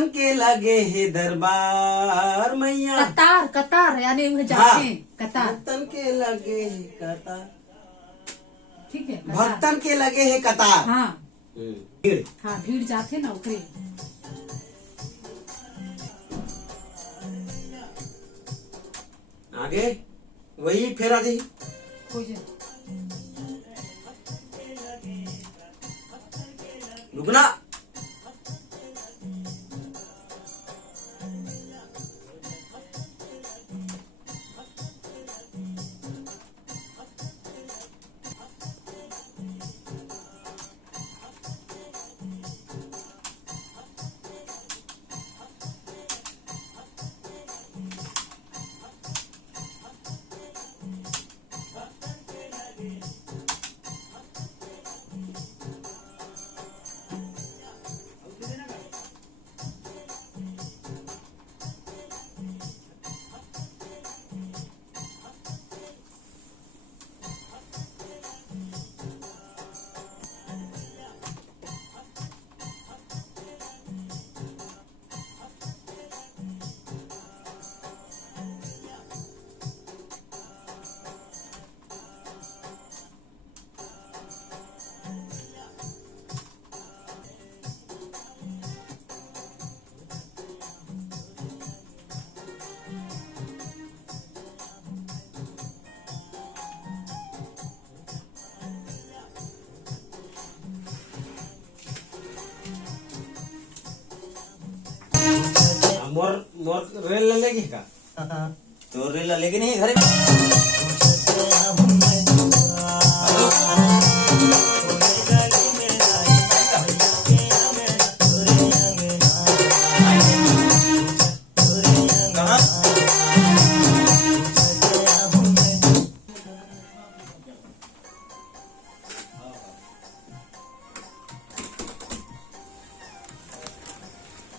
भक्तन के लगे है दरबार मैया। कतार कतार यानी जाते हैं कतार। भक्तन के लगे है कतार। ठीक है कतार। भक्तन के लगे है कतार। हाँ भीड़। हाँ भीड़ जाते ना ओकरे। आगे वही फेरा दी। कोई रुकना। मोर मोर रेल ले लेगी का? तो रेला लेके नहीं घर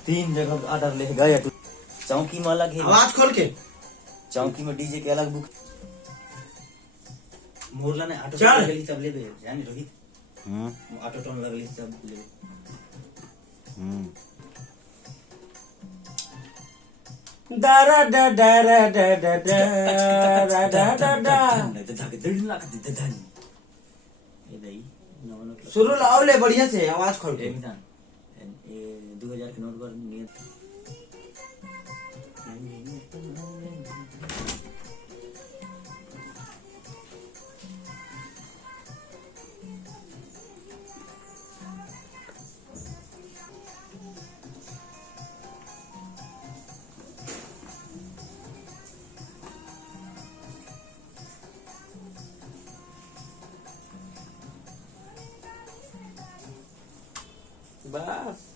तीन जगह ऑर्डर ले गए तू। चौकी में अलग है, आवाज खोल के। चौकी में डीजे के अलग बुक। मोरला ने ऑटो चल। लगली सब लेबे जानी रोहित। ऑटो टोन लगली सब लेबे। दारा डा डारा डा डा डा डा डा डा। शुरू लाओ ले बढ़िया से आवाज खोल के। 2000 के नोट पर नियत बस